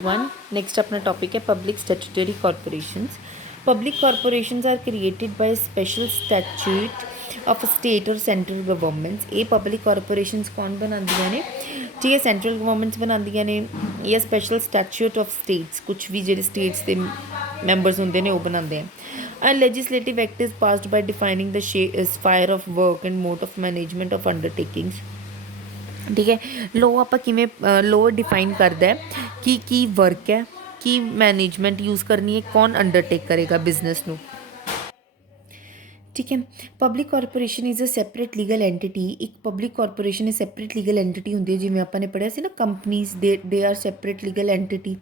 One next अपना topic है public statutory corporations. Public corporations are created by special statute of state or central governments. ਇਹ public corporations कौन बनांदियां ने जी ये सेंट्रल गवर्नमेंट्स बनांदियां ने या स्पेशल स्टैट्यूट ऑफ स्टेट्स कुछ भी ਜਿਹੜੇ स्टेट्स ਦੇ ਮੈਂਬਰਸ ਹੁੰਦੇ ਨੇ ਉਹ ਬਣਾਉਂਦੇ ਆ. A legislative act is passed by defining the sphere of work and mode of management of undertakings. ठीक है ਲੋ ਆਪਾਂ ਕਿਵੇਂ ਲੋ ਡਿਫਾਈਨ ਕਰਦਾ ਹੈ ਕਿ ਕੀ ਵਰਕ ਹੈ ਕੀ ਮੈਨੇਜਮੈਂਟ ਯੂਜ਼ ਕਰਨੀ ਹੈ ਕੌਣ ਅੰਡਰਟੇਕ ਕਰੇਗਾ ਬਿਜ਼ਨਸ ਨੂੰ. ਠੀਕ ਹੈ public corporation is a separate legal entity. ਇੱਕ ਪਬਲਿਕ ਕਾਰਪੋਰੇਸ਼ਨ ਇਹ ਸੈਪਰੇਟ ਲੀਗਲ ਐਂਟੀਟੀ ਹੁੰਦੀ ਹੈ ਜਿਵੇਂ ਆਪਾਂ ਨੇ ਪੜ੍ਹਿਆ ਸੀ ਨਾ companies they are separate legal entity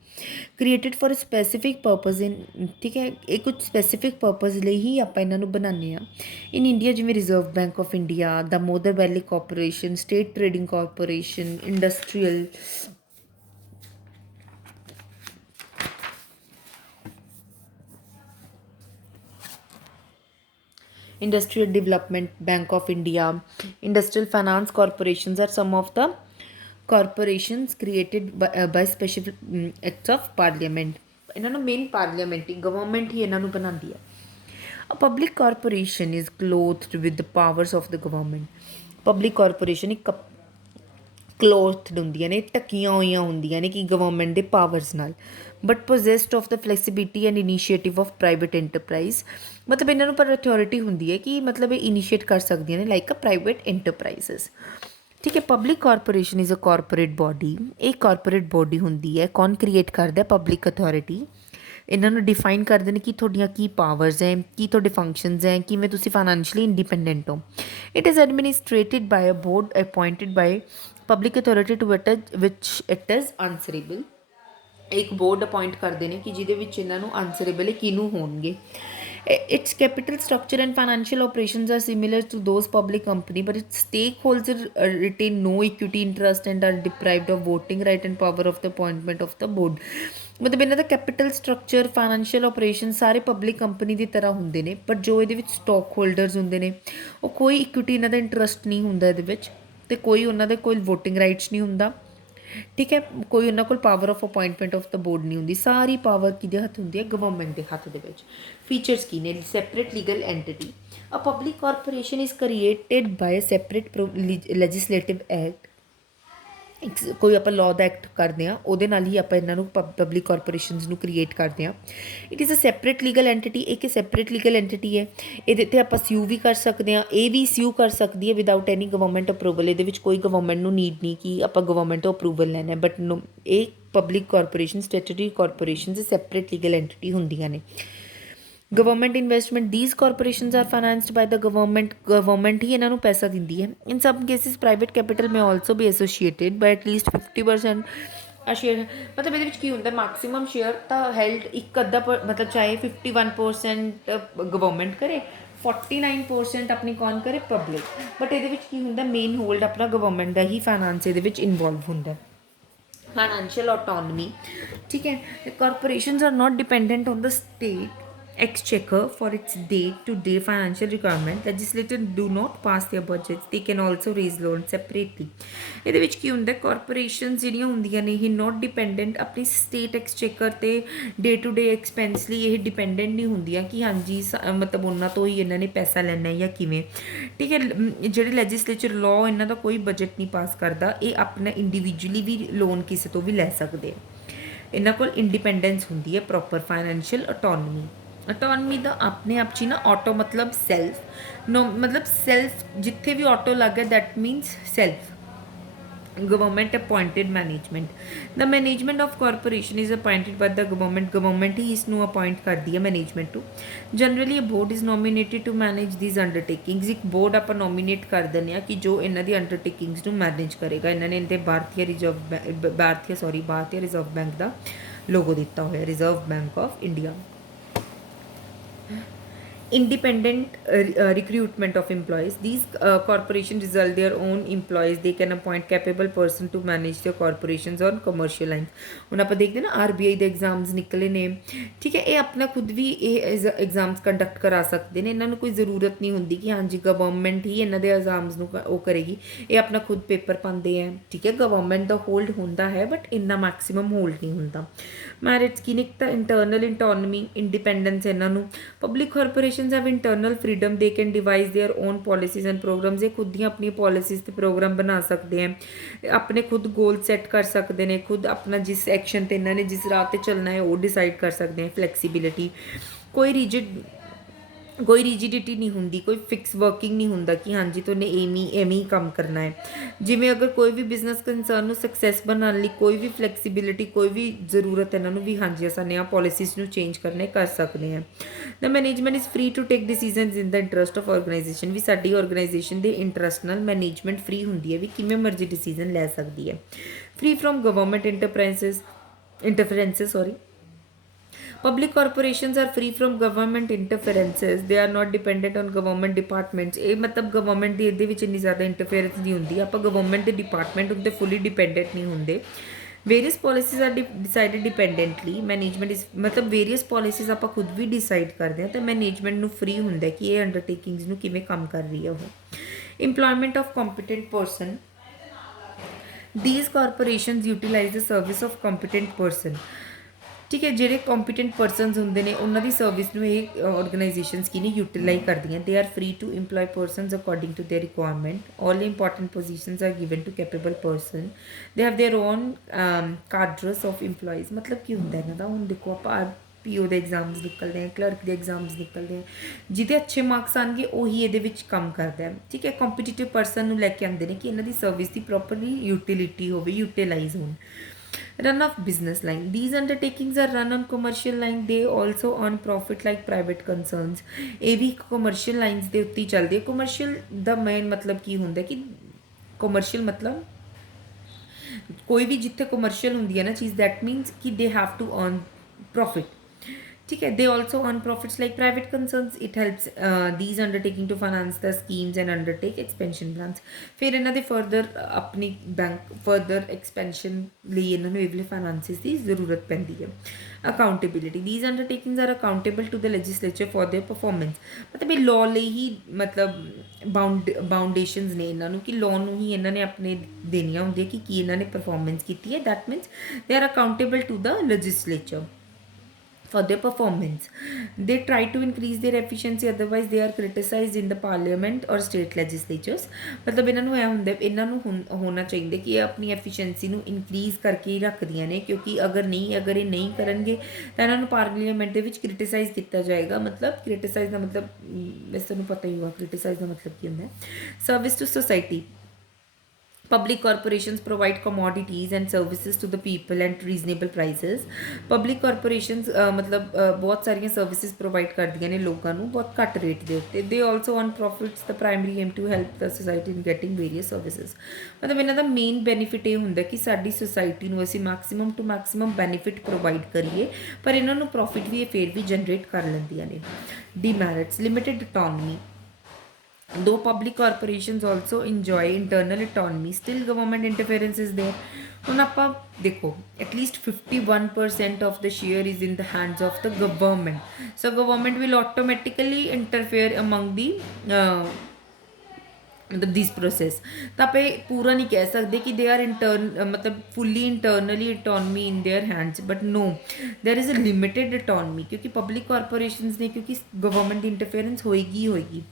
created for specific purpose in. ਠੀਕ ਹੈ ਇਹ ਕੁਝ ਸਪੈਸੀਫਿਕ ਪਰਪਸ ਲਈ ਹੀ ਆਪਾਂ ਇਹਨਾਂ ਨੂੰ ਬਣਾਉਂਦੇ ਹਾਂ. ਇਨ ਇੰਡੀਆ ਜਿਵੇਂ Reserve Bank of India Damodar Valley Corporation State Trading Corporation Industrial Industrial Development Bank of India, Industrial Finance Corporations are some of the corporations created by special acts of parliament. ਇਹਨਾਂ ਨੂੰ main parliament ਹੀ government ਹੀ ਇਹਨਾਂ ਨੂੰ ਬਣਾਉਂਦੀ ਹੈ. A public corporation is clothed with the powers of the government. Public corporation ਇੱਕ ਕਲੋਥਡ ਹੁੰਦੀਆਂ ਨੇ ਢੱਕੀਆਂ ਹੋਈਆਂ ਹੁੰਦੀਆਂ ਨੇ ਕਿ ਗਵਰਨਮੈਂਟ ਦੇ ਪਾਵਰਸ ਨਾਲ but possessed of the flexibility and initiative of private enterprise. ਮਤਲਬ ਇਹਨਾਂ ਨੂੰ ਪਰ ਅਥੋਰਿਟੀ ਹੁੰਦੀ ਹੈ ਕਿ ਮਤਲਬ ਇਹ ਇਨੀਸ਼ੀਏਟ ਕਰ ਸਕਦੀਆਂ ਨੇ ਲਾਈਕ ਅ ਪ੍ਰਾਈਵੇਟ ਐਂਟਰਪ੍ਰਾਈਜ਼ਸ. ਠੀਕ ਹੈ public corporation is a corporate body. ਇਹ ਕਾਰਪੋਰੇਟ ਬੋਡੀ ਹੁੰਦੀ ਹੈ ਕੌਣ ਕ੍ਰੀਏਟ ਕਰਦਾ ਪਬਲਿਕ ਅਥੋਰਿਟੀ. ਇਹਨਾਂ ਨੂੰ ਡਿਫਾਈਨ ਕਰਦੇ ਨੇ ਕਿ ਤੁਹਾਡੀਆਂ ਕੀ ਪਾਵਰਸ ਹੈ ਕੀ ਤੁਹਾਡੇ ਫੰਕਸ਼ਨਸ ਹੈ ਕਿਵੇਂ ਤੁਸੀਂ ਫਾਈਨੈਂਸ਼ੀਅਲੀ ਇੰਡੀਪੈਂਡੈਂਟ ਹੋ. It is administered by a board appointed by public authority to which it is answerable. ਇੱਕ ਬੋਰਡ ਅਪੋਇੰਟ ਕਰਦੇ ਨੇ ਕਿ ਜਿਹਦੇ ਵਿੱਚ ਇਹਨਾਂ ਨੂੰ ਆਨਸਰੇਬਲ ਕਿਹਨੂੰ ਹੋਣਗੇ. Its capital structure and financial operations are similar to those public company, but its stakeholders retain no equity interest and are deprived of voting right and power of the appointment of the board. ਮਤਲਬ ਇਹਨਾਂ ਦਾ capital structure financial operation ਸਾਰੇ public company ਦੀ ਤਰ੍ਹਾਂ ਹੁੰਦੇ ਨੇ but ਜੋ ਇਹਦੇ ਵਿੱਚ stock holders ਹੁੰਦੇ ਨੇ ਉਹ ਕੋਈ ਇਕੁਇਟੀ ਇਹਨਾਂ ਦਾ ਇੰਟਰਸਟ ਨਹੀਂ ਹੁੰਦਾ ਇਹਦੇ ਵਿੱਚ ਅਤੇ ਕੋਈ ਉਹਨਾਂ ਦੇ ਕੋਈ ਵੋਟਿੰਗ ਰਾਈਟਸ ਨਹੀਂ ਹੁੰਦਾ. ਠੀਕ ਹੈ ਕੋਈ ਉਹਨਾਂ ਕੋਲ power of appointment of the board ਨਹੀਂ ਹੁੰਦੀ ਸਾਰੀ ਪਾਵਰ ਕਿਹਦੇ ਹੱਥ ਹੁੰਦੀ ਹੈ ਗਵਰਨਮੈਂਟ ਦੇ ਹੱਥ ਦੇ ਵਿੱਚ. ਫੀਚਰਸ ਕੀ ਨੇ separate legal entity. A public corporation is created by a separate legislative act. ਕੋਈ ਆਪਾਂ ਲਾਅ ਦਾ ਐਕਟ ਕਰਦੇ ਹਾਂ ਉਹਦੇ ਨਾਲ ਹੀ ਆਪਾਂ ਇਹਨਾਂ ਨੂੰ ਪਬਲਿਕ ਕਾਰਪੋਰੇਸ਼ਨਸ ਨੂੰ ਕ੍ਰੀਏਟ ਕਰਦੇ ਹਾਂ. It is a separate legal entity. ਇੱਕ ਸੈਪਰੇਟ ਲੀਗਲ ਐਂਟੀਟੀ ਹੈ ਇਹਦੇ 'ਤੇ ਆਪਾਂ ਸਿਊ ਵੀ ਕਰ ਸਕਦੇ ਹਾਂ ਇਹ ਵੀ ਸਿਊ ਕਰ ਸਕਦੀ ਹੈ ਵਿਦਆਊਟ ਐਨੀ ਗਵਰਨਮੈਂਟ ਅਪਰੂਵਲ. ਇਹਦੇ ਵਿੱਚ ਕੋਈ ਗਵਰਨਮੈਂਟ ਨੂੰ ਨੀਡ ਨਹੀਂ ਕਿ ਆਪਾਂ ਗਵਰਨਮੈਂਟ ਤੋਂ ਅਪਰੂਵਲ ਲੈਣਾ ਬਟ ਇਹ public corporation statutory corporations separate legal entity ਹੁੰਦੀਆਂ ਨੇ. Government investment these corporations are financed by the government ਹੀ ਇਹਨਾਂ ਨੂੰ ਪੈਸਾ ਦਿੰਦੀ ਹੈ. In some cases private capital may also be associated by at least 50% ਆ ਸ਼ੇਅਰ. ਮਤਲਬ ਇਹਦੇ ਵਿੱਚ ਕੀ ਹੁੰਦਾ ਮੈਕਸੀਮਮ ਸ਼ੇਅਰ ਤਾਂ ਹੈਲਡ ਇੱਕ ਅੱਧਾ ਮਤਲਬ ਚਾਹੇ 51% ਗਵਰਨਮੈਂਟ ਕਰੇ 49% ਆਪਣੀ ਕੌਣ ਕਰੇ ਪਬਲਿਕ ਬਟ ਇਹਦੇ ਵਿੱਚ ਕੀ ਹੁੰਦਾ ਮੇਨ ਹੋਲਡ ਆਪਣਾ ਗਵਰਨਮੈਂਟ ਦਾ ਹੀ ਫਾਈਨਾਂਸ ਇਹਦੇ ਵਿੱਚ ਇਨਵੋਲਵ ਹੁੰਦਾ. Financial autonomy. ਠੀਕ ਹੈ corporations are not dependent on the state exchequer for its day-to-day financial requirement. Legislators do not pass their budgets. They can also raise loans separately. ਇਹਦੇ ਵਿੱਚ ਕੀ ਹੁੰਦਾ corporations ਜਿਹੜੀਆਂ ਹੁੰਦੀਆਂ ਨੇ ਇਹ ਨਾਟ ਡਿਪੈਂਡੈਂਟ ਆਪਣੀ ਸਟੇਟ ਐਕਸਚੇਕਰ ਅਤੇ ਡੇ ਟੂ ਡੇ ਐਕਸਪੈਂਸ ਲਈ ਇਹ ਡਿਪੈਂਡੈਂਟ ਨਹੀਂ ਹੁੰਦੀਆਂ ਕਿ ਹਾਂਜੀ ਮਤਲਬ ਉਹਨਾਂ ਤੋਂ ਹੀ ਇਹਨਾਂ ਨੇ ਪੈਸਾ ਲੈਣਾ ਜਾਂ ਕਿਵੇਂ. ਠੀਕ ਹੈ ਜਿਹੜੇ ਲੈਜਿਸਲੇਚਰ ਲਾਅ ਇਹਨਾਂ ਦਾ ਕੋਈ ਬਜਟ ਨਹੀਂ ਪਾਸ ਕਰਦਾ ਇਹ ਆਪਣਾ ਇੰਡੀਵਿਜੂਅਲੀ ਵੀ ਲੋਨ ਕਿਸੇ ਤੋਂ ਵੀ ਲੈ ਸਕਦੇ ਆ. ਇਹਨਾਂ ਕੋਲ ਇੰਡੀਪੈਂਡੈਂਸ ਹੁੰਦੀ ਹੈ ਪ੍ਰੋਪਰ ਫਾਈਨੈਂਸ਼ੀਅਲ ਆਟੋਨਮੀ. ਆਟੋਨਮੀ ਦਾ ਆਪਣੇ ਆਪ 'ਚ ਹੀ ਨਾ ਆਟੋ ਮਤਲਬ ਸੈਲਫ ਨੋ ਮਤਲਬ ਸੈਲਫ ਜਿੱਥੇ ਵੀ ਆਟੋ ਲੱਗ ਗਿਆ that means self. Government appointed management. The management of corporation is appointed by the government ਹੀ ਇਸ ਨੂੰ ਅਪੋਇੰਟ ਕਰਦੀ ਹੈ ਮੈਨੇਜਮੈਂਟ ਨੂੰ. Generally board is nominated to manage these undertakings. ਇੱਕ ਬੋਰਡ ਆਪਾਂ ਨੋਮੀਨੇਟ ਕਰ ਦਿੰਦੇ ਹਾਂ ਕਿ ਜੋ ਇਹਨਾਂ ਦੀ ਅੰਡਰਟੇਕਿੰਗਸ ਨੂੰ ਮੈਨੇਜ ਕਰੇਗਾ. ਇਹਨਾਂ ਨੇ ਇਹਦੇ ਭਾਰਤੀ ਰਿਜ਼ਰਵ ਬੈਂਕ ਦਾ ਲੋਗੋ ਦਿੱਤਾ ਹੋਇਆ reserve Bank of India. independent recruitment of employees. These corporations result their own employees. They can appoint capable person to manage their corporations on commercial lines. ਹੁਣ ਆਪਾਂ ਦੇਖਦੇ ਨਾ ਆਰਬੀਆਈ ਦੇ ਐਗਜ਼ਾਮਸ ਨਿਕਲੇ ਨੇ, ਠੀਕ ਹੈ, ਇਹ ਆਪਣਾ ਖੁਦ ਵੀ ਇਹ ਐਗਜ਼ਾਮਸ ਕੰਡਕਟ ਕਰਾ ਸਕਦੇ ਨੇ। ਇਹਨਾਂ ਨੂੰ ਕੋਈ ਜ਼ਰੂਰਤ ਨਹੀਂ ਹੁੰਦੀ ਕਿ ਹਾਂਜੀ ਗਵਰਨਮੈਂਟ ਹੀ ਇਹਨਾਂ ਦੇ ਐਗਜ਼ਾਮਸ ਨੂੰ ਉਹ ਕਰੇਗੀ, ਇਹ ਆਪਣਾ ਖੁਦ ਪੇਪਰ ਪਾਉਂਦੇ ਹੈ, ਠੀਕ ਹੈ। ਗਵਰਨਮੈਂਟ ਦਾ ਹੋਲਡ ਹੁੰਦਾ ਹੈ ਬਟ ਇੰਨਾ ਮੈਕਸੀਮਮ ਹੋਲਡ ਨਹੀਂ ਹੁੰਦਾ। ਮੈਰਿਟਸ ਕੀ ਨੇ? ਤਾਂ ਇੰਟਰਨਲ ਇੰਟੋਨਮੀ, ਇੰਡੀਪੈਂਡੈਂਸ ਇਹਨਾਂ ਨੂੰ। Public corporations have internal freedom, they can devise their own policies and programmes. ਇਹ ਖੁਦ ਦੀਆਂ ਆਪਣੀਆਂ ਪੋਲਿਸੀਜ਼ ਤੇ ਪ੍ਰੋਗਰਾਮ ਬਣਾ ਸਕਦੇ ਹੈ, ਆਪਣੇ ਖੁਦ ਗੋਲ ਸੈੱਟ ਕਰ ਸਕਦੇ ਨੇ, ਖੁਦ ਆਪਣਾ ਜਿਸ ਐਕਸ਼ਨ ਤੇ ਇਹਨਾਂ ਨੇ ਜਿਸ ਰਾਹ ਤੇ ਚੱਲਣਾ ਹੈ ਉਹ ਡਿਸਾਈਡ ਕਰ ਸਕਦੇ ਹੈ। ਫਲੈਕਸੀਬਿਲਿਟੀ, ਕੋਈ ਰਿਜਿਡਿਟੀ ਨਹੀਂ ਹੁੰਦੀ, ਕੋਈ ਫਿਕਸ ਵਰਕਿੰਗ ਨਹੀਂ ਹੁੰਦਾ ਕਿ ਹਾਂਜੀ ਤੁਹਾਨੇ ਐਵੇਂ ਹੀ ਕੰਮ ਕਰਨਾ ਹੈ। ਜਿਵੇਂ ਅਗਰ ਕੋਈ ਵੀ ਬਿਜ਼ਨਸ ਕੰਸਰਨ ਨੂੰ ਸਕਸੈਸ ਬਣਾਉਣ ਲਈ ਕੋਈ ਵੀ ਫਲੈਕਸੀਬਿਲਿਟੀ, ਕੋਈ ਵੀ ਜ਼ਰੂਰਤ ਇਹਨਾਂ ਨੂੰ ਵੀ ਹਾਂਜੀ ਅਸਾਂ ਨੇ ਆ ਪੋਲਿਸੀਜ਼ ਨੂੰ ਚੇਂਜ ਕਰਨੇ ਕਰ ਸਕਦੇ ਹਾਂ। The management is free to take decisions in the interest of organisation. ਵੀ ਸਾਡੀ ਆਰਗੇਨਾਈਜੇਸ਼ਨ ਦੇ ਇੰਟਰਸਟ ਨਾਲ ਮੈਨੇਜਮੈਂਟ ਫ੍ਰੀ ਹੁੰਦੀ ਹੈ, ਵੀ ਕਿਵੇਂ ਮਰਜ਼ੀ ਡਿਸੀਜ਼ਨ ਲੈ ਸਕਦੀ ਹੈ। Free from government interferences. Public corporations are free from government interferences. They are not dependent on government departments. ਇਹ ਮਤਲਬ ਗਵਰਨਮੈਂਟ ਦੀ ਇਹਦੇ ਵਿੱਚ ਇੰਨੀ ਜ਼ਿਆਦਾ ਇੰਟਰਫੇਰੈਂਸ ਨਹੀਂ ਹੁੰਦੀ। ਆਪਾਂ ਗਵਰਨਮੈਂਟ ਦੇ ਡਿਪਾਰਟਮੈਂਟ ਉੱਤੇ ਫੁੱਲੀ ਡਿਪੈਂਡੈਂਟ ਨਹੀਂ ਹੁੰਦੇ। Various policies are decided dependently. Management is ਮਤਲਬ ਵੇਰੀਅਸ ਪੋਲਿਸੀਜ਼ ਆਪਾਂ ਖੁਦ ਵੀ ਡਿਸਾਈਡ ਕਰਦੇ ਹਾਂ, ਅਤੇ ਮੈਨੇਜਮੈਂਟ ਨੂੰ ਫ੍ਰੀ ਹੁੰਦਾ ਕਿ ਇਹ ਅੰਡਰਟੇਕਿੰਗਸ ਨੂੰ ਕਿਵੇਂ ਕੰਮ ਕਰ ਰਹੀ ਹੈ ਉਹ। Employment of competent person. These corporations utilize the service of competent person, ਠੀਕ ਹੈ। ਜਿਹੜੇ ਕੰਪੀਟੈਂਟ ਪਰਸਨਸ ਹੁੰਦੇ ਨੇ ਉਹਨਾਂ ਦੀ ਸਰਵਿਸ ਨੂੰ ਇਹ ਆਰਗੇਨਾਈਜੇਸ਼ਨਸ ਕੀ ਨੇ ਯੂਟੀਲਾਈਜ਼ ਕਰਦੀਆਂ। They are free to employ persons according to their requirement. All important positions are given to capable person. They have their own cadres of employees. ਮਤਲਬ ਕੀ ਹੁੰਦਾ ਇਹਨਾਂ ਦਾ? ਹੁਣ ਦੇਖੋ ਆਪਾਂ ਪੀਓ ਦੇ ਐਗਜ਼ਾਮਸ ਨਿਕਲਦੇ ਆ, ਕਲਰਕ ਦੇ ਐਗਜ਼ਾਮਸ ਨਿਕਲਦੇ ਆ, ਜਿਹਦੇ ਅੱਛੇ ਮਾਰਕਸ ਆਉਣਗੇ ਉਹੀ ਇਹਦੇ ਵਿੱਚ ਕੰਮ ਕਰਦਾ ਹੈ, ਠੀਕ ਹੈ। ਕੰਪੀਟੀਟਿਵ ਪਰਸਨ ਨੂੰ ਲੈ ਕੇ ਆਉਂਦੇ ਨੇ ਕਿ ਇਹਨਾਂ ਦੀ ਸਰਵਿਸ ਦੀ ਪ੍ਰੋਪਰਲੀ ਯੂਟਿਲਿਟੀ ਹੋਵੇ, ਯੂਟੀਲਾਈਜ਼ ਹੋਣ। Run of business line. These undertakings are run on commercial line. They also earn profit like private concerns. ਇਹ ਵੀ commercial lines ਦੇ ਉੱਤੇ ਚੱਲਦੇ। commercial ਦਾ ਮੇਨ ਮਤਲਬ ਕੀ ਹੁੰਦਾ ਕਿ commercial ਮਤਲਬ ਕੋਈ ਵੀ ਜਿੱਥੇ commercial ਹੁੰਦੀ ਹੈ ਨਾ ਚੀਜ਼, that means ਕਿ they have to earn profit, ठीक है। They also earn profits like private concerns. It helps these undertaking to finance the schemes and undertake expansion plans. फिर इन्हों के फर्दर अपनी बैंक फर्दर एक्सपेंशन लिए इन्होंने इवले फाइनेंसिस की जरूरत पैंती है। Accountability. These undertakings are accountable to the legislature for their performance. मतलब ये लॉ ਲਈ ਹੀ मतलब ਬਾਉਂਡੇਸ਼ਨਸ ਨੇ ਇਹਨਾਂ ਨੂੰ ਕਿ ਲॉ ਨੂੰ ਹੀ ਇਹਨਾਂ ਨੇ ਆਪਣੇ ਦੇਣੀਆਂ ਹੁੰਦੀਆਂ ਕਿ ਕੀ ਇਹਨਾਂ ਨੇ ਪਰਫਾਰਮੈਂਸ ਕੀਤੀ ਹੈ। That means they are accountable to the legislature for their performance. They try to increase their efficiency, otherwise they are criticized in the parliament or state legislatures। मतलब ਇਹਨਾਂ ਨੂੰ ਇਹ ਹੁੰਦਾ, ਇਹਨਾਂ ਨੂੰ ਹੋਣਾ ਚਾਹੀਦਾ ਕਿ ਇਹ ਆਪਣੀ ਐਫੀਸ਼ੀਐਂਸੀ ਨੂੰ ਇਨਕਰੀਜ਼ ਕਰਕੇ ਹੀ ਰੱਖਦੀਆਂ ਨੇ, ਕਿਉਂਕਿ ਅਗਰ ਇਹ ਨਹੀਂ ਕਰਨਗੇ ਤਾਂ ਇਹਨਾਂ ਨੂੰ ਪਾਰਲੀਮੈਂਟ ਦੇ ਵਿੱਚ ਕ੍ਰਿਟਿਸਾਈਜ਼ ਕੀਤਾ ਜਾਏਗਾ। ਮਤਲਬ ਕ੍ਰਿਟਿਸਾਈਜ਼ ਦਾ ਮਤਲਬ ਵੈਸੇ ਤੁਹਾਨੂੰ ਪਤਾ ਹੀ ਹੋਗਾ ਕ੍ਰਿਟਿਸਾਈਜ਼ ਦਾ ਮਤਲਬ ਕੀ ਹੁੰਦਾ ਹੈ। Service to society. Public corporations provide commodities and services to the people at reasonable prices। Public corporations मतलब बहुत सारियां services provide करदियां ने लोगों ਨੂੰ बहुत ਘੱਟ ਰੇਟ ਦੇ ਉੱਤੇ। They also earn profits। The primary aim to help the society in getting various services। मतलब ਇਹਨਾਂ ਦਾ ਮੇਨ ਬੈਨੀਫਿਟ ਇਹ ਹੁੰਦਾ ਕਿ ਸਾਡੀ ਸੋਸਾਇਟੀ ਨੂੰ ਅਸੀਂ maximum to maximum benefit provide ਕਰੀਏ, ਪਰ ਇਹਨਾਂ ਨੂੰ ਪ੍ਰੋਫਿਟ ਵੀ ਇਹ ਫੇਰ ਵੀ ਜਨਰੇਟ ਕਰ ਲੈਂਦੀਆਂ ਨੇ। Demerits. Limited ਅਟੋਨਮੀ। Though public corporations also enjoy internal autonomy, still government interference is there। ਹੁਣ ਆਪਾਂ ਦੇਖੋ at least 51% of the share is in the hands of the government, so government will automatically interfere among the मतलब this process. तो आप पूरा नहीं कह सकते कि दे आर मतलब fully internally autonomy in their hands, but no there is a limited autonomy, क्योंकि पब्लिक कॉरपोरेशंस ने क्योंकि गवर्नमेंट इंटरफेरेंस होएगी।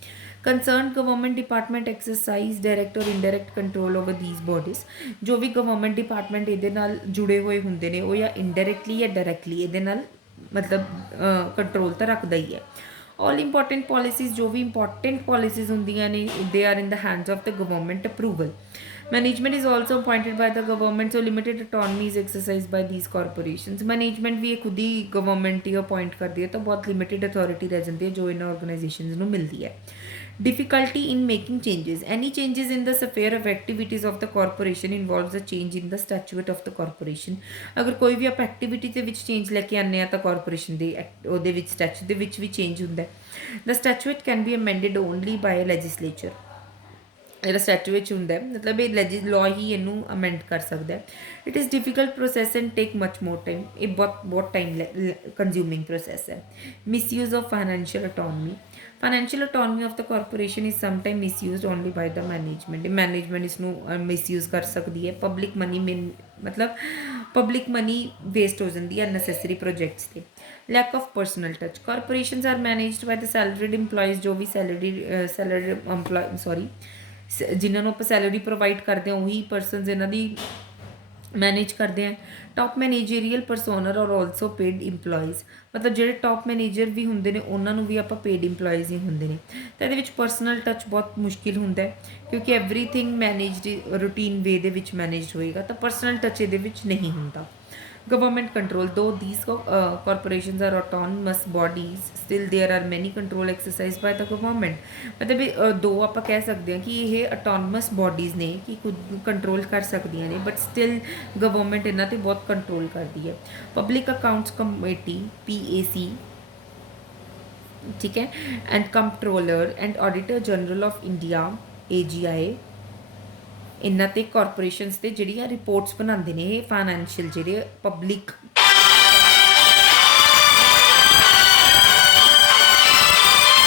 Concern government department exercise direct और indirect control over these bodies. जो भी गवर्नमेंट डिपार्टमेंट ये जुड़े हुए होंगे ने वो या इनडायरैक्टली या डायरैक्टली ये मतलब कंट्रोल तो रखता ही है। ऑल इंपॉर्टेंट पॉलिसीज़, जो भी इंपॉर्टेंट पॉलिसीज़ होंदियां ने they are in the hands of the government approval. Management is also appointed by the government, so limited autonomy is exercise by these corporations. Management भी खुद ही government ही appoint करती है, तो बहुत लिमिटेड अथॉरिटी रह जाती है जो इन ऑर्गेनाइजेशंस को मिलती है। Difficulty in making changes. Any changes in the sphere of activities of the corporation involves a change in the statute of the corporation. ਅਗਰ ਕੋਈ ਵੀ ਆਪਾਂ ਐਕਟੀਵਿਟੀ ਦੇ ਵਿੱਚ ਚੇਂਜ ਲੈ ਕੇ ਆਉਂਦੇ ਆ ਤਾਂ ਕਾਰਪੋਰੇਸ਼ਨ ਦੇ ਉਹਦੇ ਵਿੱਚ ਸਟੈਚੂਟ ਦੇ ਵਿੱਚ ਵੀ ਚੇਂਜ ਹੁੰਦਾ ਹੈ। The statute can be amended only by a legislature. ਜਿਹੜਾ ਸਟੈਚੂ ਵਿੱਚ ਹੁੰਦਾ ਮਤਲਬ ਇਹ ਲਾਅ ਹੀ ਇਹਨੂੰ ਅਮੈਂਡ ਕਰ ਸਕਦਾ ਹੈ। It is difficult process and take much more time. ਇਹ ਬਹੁਤ ਟਾਈਮ ਕੰਜ਼ਿਊਮਿੰਗ ਪ੍ਰੋਸੈਸ ਹੈ। Misuse of financial autonomy. Financial autonomy of the corporation is sometime misused only by the management. Management ਇਸ ਨੂੰ misuse ਕਰ ਸਕਦੀ ਹੈ। ਪਬਲਿਕ ਮਨੀ ਮਤਲਬ public money waste ਹੋ ਜਾਂਦੀ ਹੈ ਅਨਨੈਸੈਸਰੀ ਪ੍ਰੋਜੈਕਟਸ 'ਤੇ। Lack of personal touch. Corporations are managed by the salaried employees ਜੋ ਵੀ ਸੈਲਰੀ ਇੰਪਲੋਏ ਸੌਰੀ ਜਿਨ੍ਹਾਂ ਨੂੰ ਆਪਾਂ ਸੈਲਰੀ ਪ੍ਰੋਵਾਈਡ ਕਰਦੇ ਹਾਂ ਉਹੀ ਪਰਸਨਸ ਇਹਨਾਂ ਦੀ ਮੈਨੇਜ ਕਰਦੇ ਆ। ਟੌਪ ਮੈਨੇਜਰੀਅਲ ਪਰਸੋਨਰ ਔਰ ਆਲਸੋ ਪੇਡ ਇੰਪਲੋਈਜ਼। ਮਤਲਬ ਜਿਹੜੇ ਟੌਪ ਮੈਨੇਜਰ ਵੀ ਹੁੰਦੇ ਨੇ ਉਹਨਾਂ ਨੂੰ ਵੀ ਆਪਾਂ ਪੇਡ ਇੰਪਲੋਈਜ਼ ਹੀ ਹੁੰਦੇ ਨੇ। ਤਾਂ ਇਹਦੇ ਵਿੱਚ ਪਰਸਨਲ ਟੱਚ ਬਹੁਤ ਮੁਸ਼ਕਿਲ ਹੁੰਦਾ ਕਿਉਂਕਿ ਐਵਰੀਥਿੰਗ ਮੈਨੇਜਡ ਰੂਟੀਨ ਵੇ ਦੇ ਵਿੱਚ ਮੈਨੇਜਡ ਹੋਏਗਾ ਤਾਂ ਪਰਸਨਲ ਟੱਚ ਇਹਦੇ ਵਿੱਚ ਨਹੀਂ ਹੁੰਦਾ। Government control. Though these corporations are autonomous bodies, still there are many control exercised by the government. ਮਤਲਬ ਦੋ ਆਪਾਂ ਕਹਿ ਸਕਦੇ ਹਾਂ ਕਿ ਇਹ autonomous bodies ਨੇ ਕਿ ਖੁਦ ਕੰਟਰੋਲ ਕਰ ਸਕਦੀਆਂ ਨੇ ਬਟ ਸਟਿਲ ਗਵਰਨਮੈਂਟ ਇਹਨਾਂ 'ਤੇ ਬਹੁਤ ਕੰਟਰੋਲ ਕਰਦੀ ਹੈ। ਪਬਲਿਕ ਅਕਾਊਂਟਸ ਕਮੇਟੀ PAC, ਠੀਕ ਹੈ, and controller and auditor general of India AGI ਇਹਨਾਂ 'ਤੇ ਕਾਰਪੋਰੇਸ਼ਨਸ 'ਤੇ ਜਿਹੜੀਆਂ ਰਿਪੋਰਟਸ ਬਣਾਉਂਦੇ ਨੇ ਇਹ ਫਾਈਨੈਂਸ਼ੀਅਲ ਜਿਹੜੇ ਪਬਲਿਕ